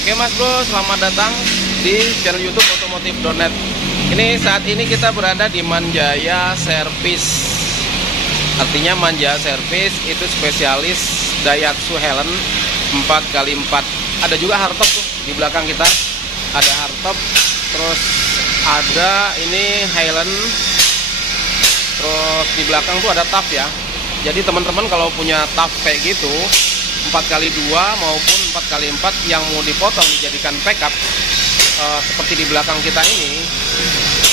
Oke Mas Bro, selamat datang di channel YouTube otomotif.net. Ini saat ini kita berada di Manjaya Service. Artinya Manjaya Service itu spesialis Daihatsu Helen 4x4. Ada juga hardtop tuh di belakang kita. Ada hardtop, terus ada ini Highland. Terus di belakang tuh ada tap ya. Jadi teman-teman kalau punya tap kayak gitu 4x2 maupun 4x4 yang mau dipotong dijadikan backup seperti di belakang kita ini,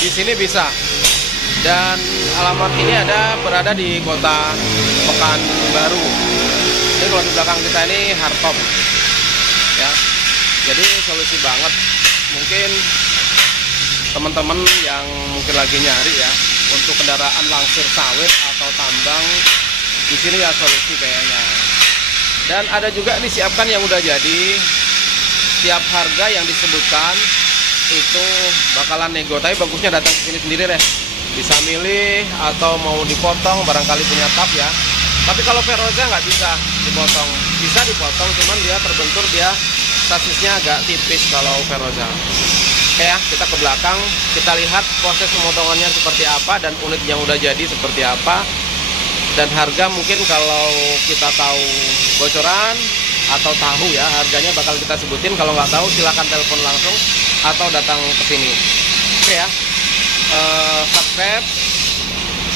di sini bisa. Dan alamat ini berada di kota Pekanbaru. Ini kalau di belakang kita ini hardtop ya. Jadi solusi banget. Mungkin teman-teman yang mungkin lagi nyari ya untuk kendaraan langsir sawit atau tambang, di sini ya solusi kayaknya. Dan ada juga disiapkan yang udah jadi. Tiap harga yang disebutkan itu bakalan nego, tapi bagusnya datang ke sini sendiri deh. Bisa milih atau mau dipotong, barangkali punya tap ya. Tapi kalau Veroza nggak bisa dipotong. Bisa dipotong, cuman dia terbentur, dia sasisnya agak tipis kalau Veroza. Oke ya, kita ke belakang, kita lihat proses pemotongannya seperti apa dan unit yang udah jadi seperti apa. Dan harga mungkin kalau kita tahu bocoran atau tahu ya, harganya bakal kita sebutin. Kalau nggak tahu silahkan telepon langsung atau datang ke sini. Oke ya, subscribe,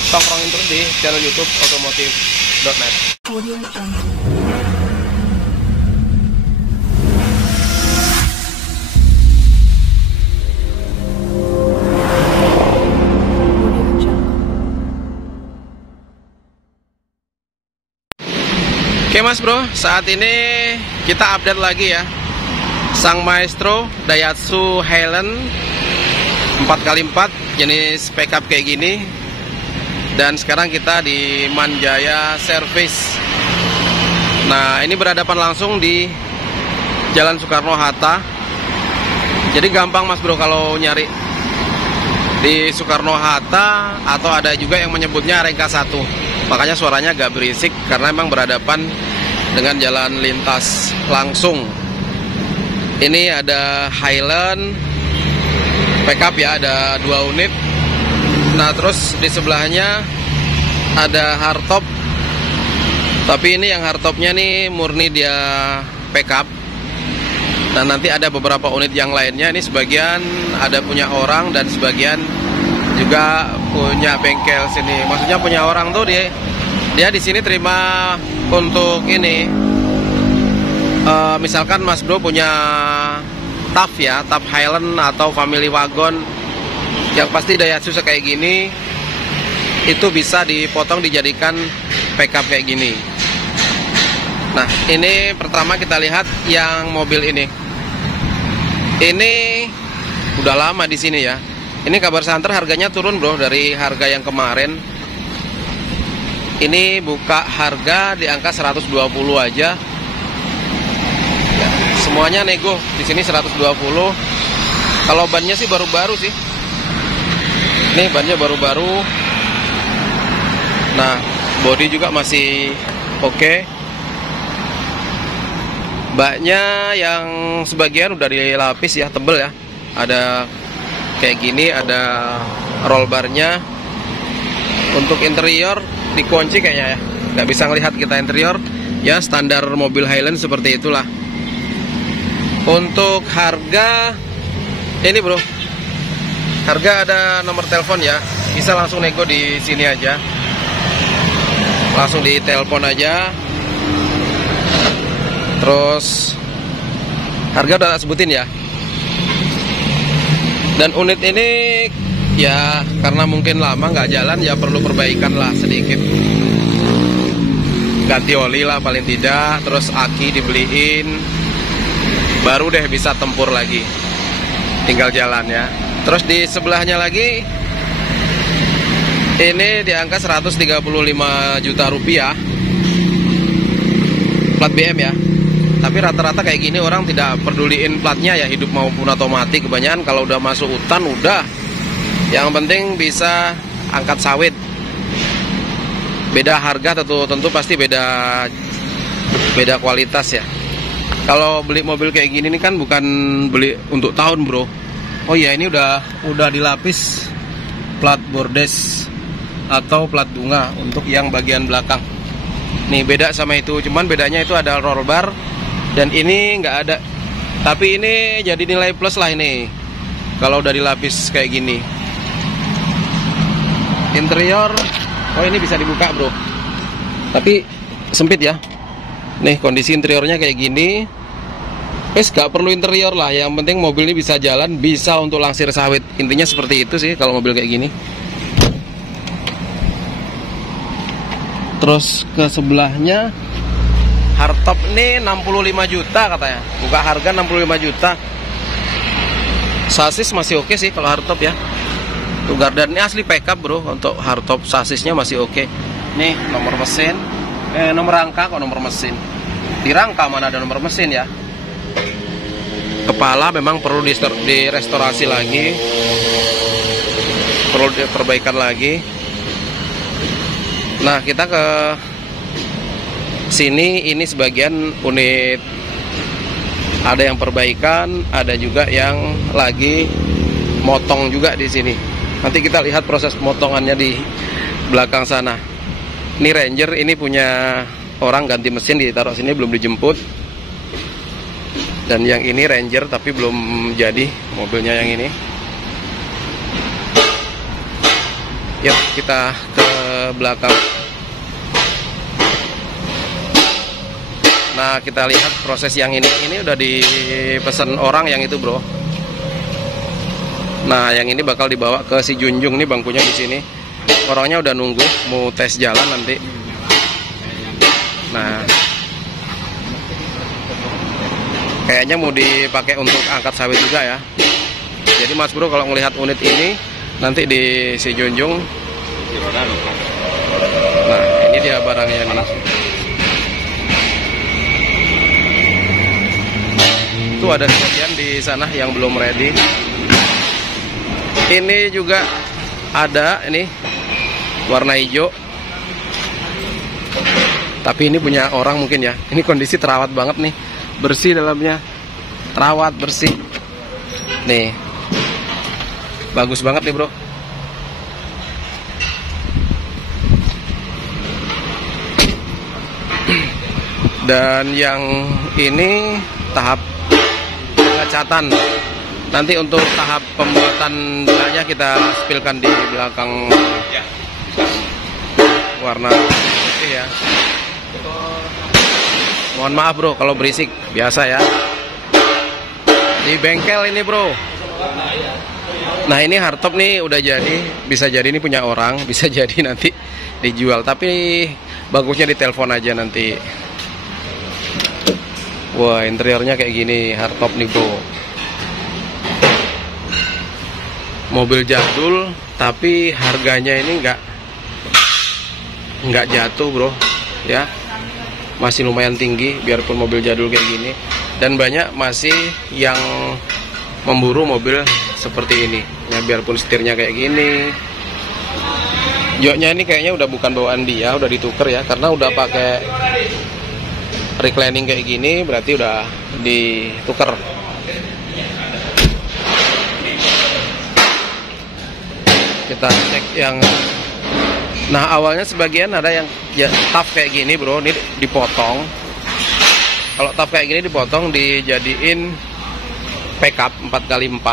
tongkrongin terus di channel YouTube otomotif.net. Oke Mas Bro, saat ini kita update lagi ya. Sang Maestro Daihatsu Highland 4x4 jenis pickup kayak gini. Dan sekarang kita di Manjaya Service. Nah, ini berhadapan langsung di Jalan Soekarno-Hatta. Jadi gampang Mas Bro kalau nyari di Soekarno-Hatta, atau ada juga yang menyebutnya Rengka 1. Makanya suaranya agak berisik karena memang berhadapan dengan jalan lintas langsung. Ini ada Highland pickup ya, ada 2 unit. Nah, terus di sebelahnya ada hardtop. Tapi ini yang hardtopnya nih murni dia pickup. Dan nanti ada beberapa unit yang lainnya. Ini sebagian ada punya orang dan sebagian juga punya bengkel sini. Maksudnya punya orang tuh dia di sini terima untuk ini. Misalkan Mas Bro punya TAF ya, TAF Highland atau Family Wagon yang pasti Daihatsu kayak gini, itu bisa dipotong dijadikan backup kayak gini. Nah, ini pertama kita lihat yang mobil ini. Ini udah lama di sini ya. Ini kabar santer harganya turun bro dari harga yang kemarin. Ini buka harga di angka 120 aja. Ya, semuanya nego di sini 120. Kalau bannya sih baru-baru sih. Nih bannya baru-baru. Nah, bodi juga masih oke. Baknya yang sebagian udah dilapis ya, tebel ya. Ada kayak gini, ada roll barnya. Untuk interior dikunci kayaknya ya, nggak bisa ngelihat kita interior ya, standar mobil Highland seperti itulah. Untuk harga ini bro, harga ada nomor telepon ya, bisa langsung nego di sini aja, langsung ditelepon aja. Terus harga udah tak sebutin ya. Dan unit ini ya karena mungkin lama nggak jalan ya, perlu perbaikan lah sedikit. Ganti oli lah paling tidak. Terus aki dibeliin, baru deh bisa tempur lagi. Tinggal jalan ya. Terus di sebelahnya lagi ini di angka 135 juta rupiah, plat BM ya. Tapi rata-rata kayak gini orang tidak peduliin platnya ya, hidup maupun otomatis. Kebanyakan kalau udah masuk hutan udah, yang penting bisa angkat sawit. Beda harga tentu pasti beda kualitas ya. Kalau beli mobil kayak gini nih kan bukan beli untuk tahun, bro. Oh iya, ini udah dilapis plat bordes atau plat bunga untuk yang bagian belakang. Nih beda sama itu, cuman bedanya itu ada roll bar dan ini nggak ada. Tapi ini jadi nilai plus lah ini kalau udah dilapis kayak gini. Interior, oh ini bisa dibuka, bro. Tapi sempit ya. Nih kondisi interiornya kayak gini. Gak perlu interior lah, yang penting mobil ini bisa jalan, bisa untuk langsir sawit. Intinya seperti itu sih kalau mobil kayak gini. Terus ke sebelahnya hardtop ini 65 juta katanya. Buka harga 65 juta. Sasis masih oke sih kalau hardtop ya. Tuh gardan ini asli pickup, bro. Untuk hardtop sasisnya masih oke. Nih nomor mesin, nomor rangka kok nomor mesin. Di rangka mana ada nomor mesin ya. Kepala memang perlu direstorasi lagi, perlu diperbaikan lagi. Nah kita ke sini, ini sebagian unit ada yang perbaikan, ada juga yang lagi motong juga di sini. Nanti kita lihat proses pemotongannya di belakang sana. Ini Ranger, ini punya orang ganti mesin, ditaruh sini belum dijemput. Dan yang ini Ranger tapi belum jadi mobilnya yang ini. Yuk kita ke belakang. Nah kita lihat proses yang ini udah dipesan orang yang itu, bro. Nah yang ini bakal dibawa ke si Junjung nih, bangkunya di sini. Orangnya udah nunggu mau tes jalan nanti. Nah kayaknya mau dipakai untuk angkat sawit juga ya. Jadi Mas Bro kalau ngelihat unit ini nanti di si Junjung. Nah ini dia barangnya nih. Itu ada sebagian di sana yang belum ready. Ini juga ada, ini warna hijau. Tapi ini punya orang mungkin ya. Ini kondisi terawat banget nih. Bersih dalamnya, terawat bersih. Nih, bagus banget nih, bro. Dan yang ini tahap pengecatan. Nanti untuk tahap pembuatan belakangnya kita spilkan di belakang. Warna putih ya. Mohon maaf, bro, kalau berisik, biasa ya. Di bengkel ini, bro. Nah ini hardtop nih udah jadi. Bisa jadi ini punya orang, bisa jadi nanti dijual. Tapi bagusnya ditelepon aja nanti. Wah interiornya kayak gini, hardtop nih, bro. Mobil jadul, tapi harganya ini nggak jatuh, bro. Ya. Masih lumayan tinggi biarpun mobil jadul kayak gini. Dan banyak masih yang memburu mobil seperti ini ya, biarpun setirnya kayak gini. Joknya ini kayaknya udah bukan bawaan dia, udah ditukar ya, karena udah pakai reclining kayak gini, berarti udah ditukar. Kita cek yang. Nah awalnya sebagian ada yang ya, tough kayak gini, bro, ini dipotong. Kalau tough kayak gini dipotong dijadiin pickup 4x4.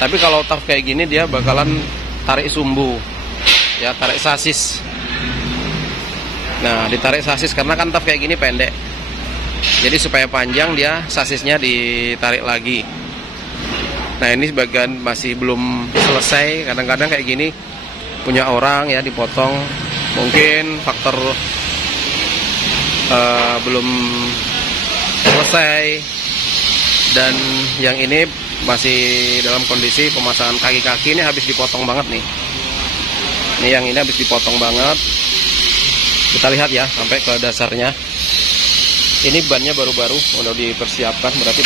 Tapi kalau tough kayak gini dia bakalan tarik sumbu, ya tarik sasis. Nah ditarik sasis karena kan tough kayak gini pendek. Jadi supaya panjang dia sasisnya ditarik lagi. Nah ini sebagian masih belum selesai. Kadang-kadang kayak gini punya orang ya dipotong, mungkin faktor belum selesai. Dan yang ini masih dalam kondisi pemasangan kaki-kaki, ini habis dipotong banget nih. Ini yang ini habis dipotong banget. Kita lihat ya sampai ke dasarnya. Ini bannya baru-baru udah dipersiapkan, berarti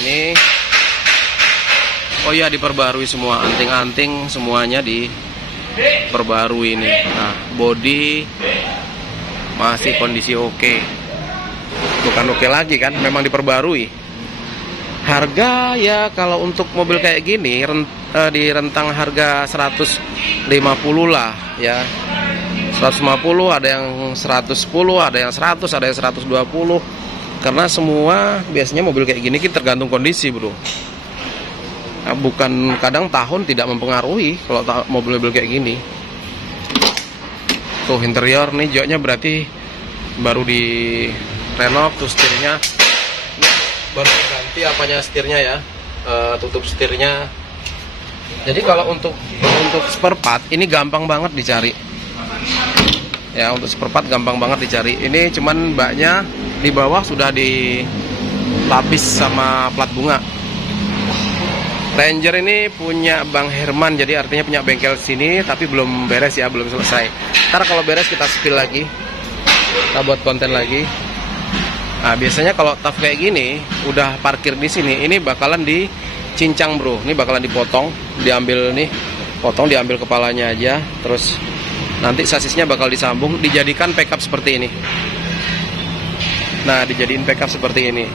ini. Oh iya diperbarui semua, anting-anting semuanya diperbarui ini. Nah body masih kondisi oke. bukan oke lagi kan, memang diperbarui. Harga ya kalau untuk mobil kayak gini di rentang harga 150 lah ya. 150, ada yang 110, ada yang 100, ada yang 120. Karena semua biasanya mobil kayak gini kita tergantung kondisi, bro. Nah, bukan, kadang tahun tidak mempengaruhi kalau mobil-mobil kayak gini. Tuh interior nih joknya berarti baru di renov, tuh setirnya baru diganti apanya setirnya ya, tutup setirnya. Jadi kalau untuk spare part ini gampang banget dicari ya, untuk spare part gampang banget dicari. Ini cuman baknya di bawah sudah dilapis sama plat bunga. Ranger ini punya Bang Herman, jadi artinya punya bengkel sini, tapi belum beres ya, belum selesai. Ntar kalau beres kita spill lagi, kita buat konten lagi. Nah, biasanya kalau TAF kayak gini udah parkir di sini, ini bakalan dicincang, bro. Ini bakalan dipotong, diambil nih, potong, diambil kepalanya aja, terus nanti sasisnya bakal disambung, dijadikan backup seperti ini. Nah, dijadiin backup seperti ini.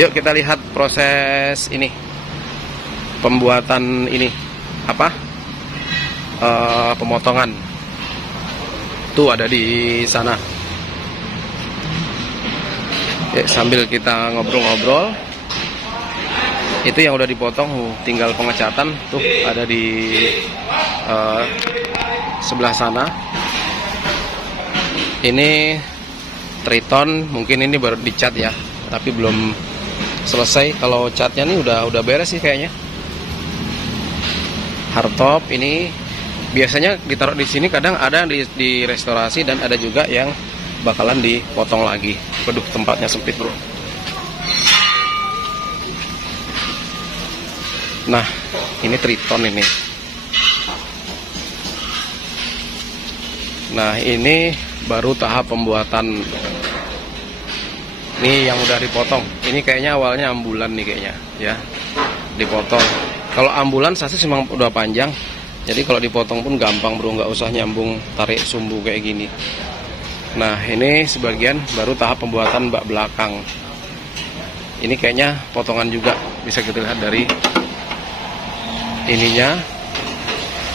Yuk kita lihat proses ini, pembuatan ini apa? Pemotongan. Tuh ada di sana. Ya, sambil kita ngobrol-ngobrol, itu yang udah dipotong tinggal pengecatan. Tuh ada di sebelah sana. Ini Triton, mungkin ini baru dicat ya, tapi belum selesai. Kalau catnya nih udah beres sih kayaknya. Hardtop ini biasanya ditaruh di sini, kadang ada di restorasi dan ada juga yang bakalan dipotong lagi. Waduh, tempatnya sempit, bro. Nah, ini Triton ini. Nah, ini baru tahap pembuatan. Ini yang udah dipotong. Ini kayaknya awalnya ambulan nih kayaknya, ya. Dipotong. Kalau ambulan sasis memang udah panjang. Jadi kalau dipotong pun gampang, bro, nggak usah nyambung tarik sumbu kayak gini. Nah, ini sebagian baru tahap pembuatan bak belakang. Ini kayaknya potongan juga, bisa kita lihat dari ininya.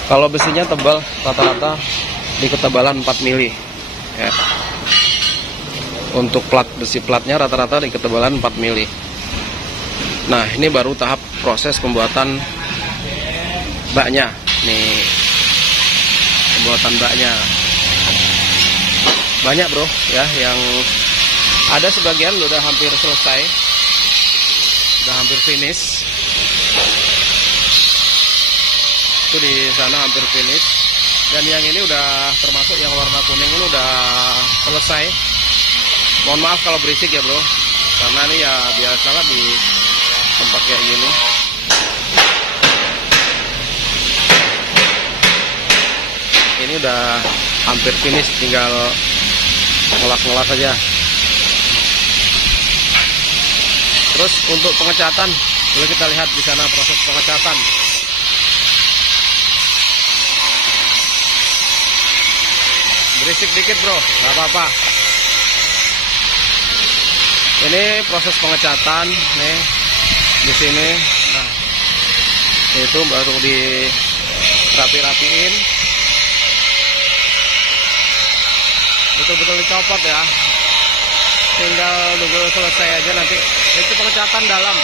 Kalau besinya tebal, rata-rata di ketebalan 4 mili ya. Untuk plat, besi platnya rata-rata di ketebalan 4 mili. Nah, ini baru tahap proses pembuatan baknya. Nih, pembuatan baknya banyak, bro, ya. Yang ada sebagian udah hampir selesai, udah hampir finish. Itu di sana hampir finish. Dan yang ini udah termasuk yang warna kuning ini udah selesai. Mohon maaf kalau berisik ya, bro, karena ini ya biasalah di tempat kayak gini. Ini udah hampir finish, tinggal ngelak-ngelak saja. Terus untuk pengecatan, boleh kita lihat di sana proses pengecatan. Berisik dikit, bro, nggak apa-apa. Ini proses pengecatan nih di sini. Nah, itu baru dirapi-rapiin, betul-betul dicopot ya. Tinggal nunggu selesai aja nanti. Itu pengecatan dalam.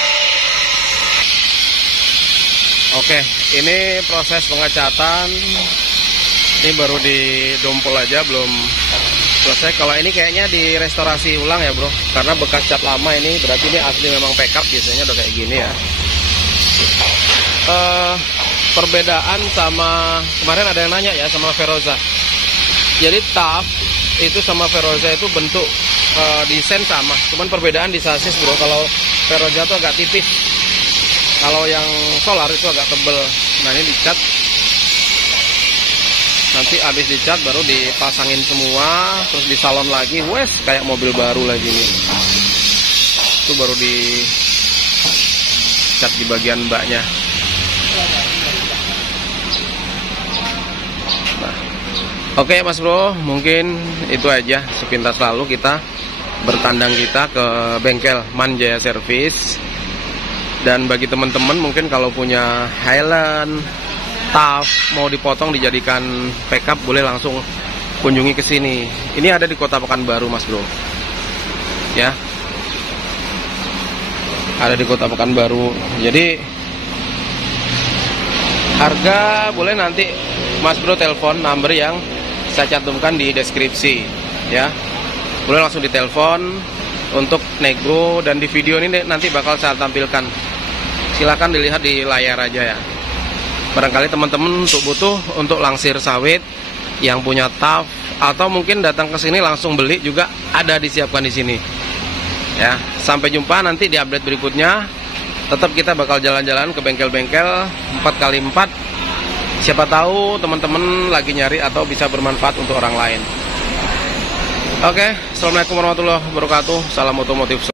Oke, ini proses pengecatan. Ini baru didompol aja, belum selesai. Kalau ini kayaknya direstorasi ulang ya, bro, karena bekas cat lama ini. Berarti ini asli memang backup, biasanya udah kayak gini ya. Perbedaan sama kemarin ada yang nanya ya sama Veroza. Jadi TAF itu sama Veroza itu bentuk desain sama, cuman perbedaan di sasis, bro. Kalau Veroza itu agak tipis, kalau yang Solar itu agak tebel. Nah, ini dicat, nanti habis dicat baru dipasangin semua, terus disalon lagi, wes kayak mobil baru lagi nih. Itu baru dicat di bagian baknya. Nah, oke, Mas Bro, mungkin itu aja sepintas lalu kita bertandang kita ke bengkel Manjaya Service. Dan bagi teman-teman mungkin kalau punya Highland, TAF mau dipotong dijadikan pickup, boleh langsung kunjungi ke sini. Ini ada di Kota Pekanbaru, Mas Bro. Ya. Ada di Kota Pekanbaru. Jadi harga boleh nanti Mas Bro telepon nomor yang saya cantumkan di deskripsi, ya. Boleh langsung ditelepon untuk nego, dan di video ini nanti bakal saya tampilkan. Silahkan dilihat di layar aja ya. Barangkali teman-teman butuh untuk langsir sawit yang punya TAF, atau mungkin datang ke sini langsung beli juga ada disiapkan di sini. Ya, sampai jumpa nanti di update berikutnya. Tetap kita bakal jalan-jalan ke bengkel-bengkel 4x4. Siapa tahu teman-teman lagi nyari atau bisa bermanfaat untuk orang lain. Oke, assalamualaikum warahmatullahi wabarakatuh. Salam otomotif.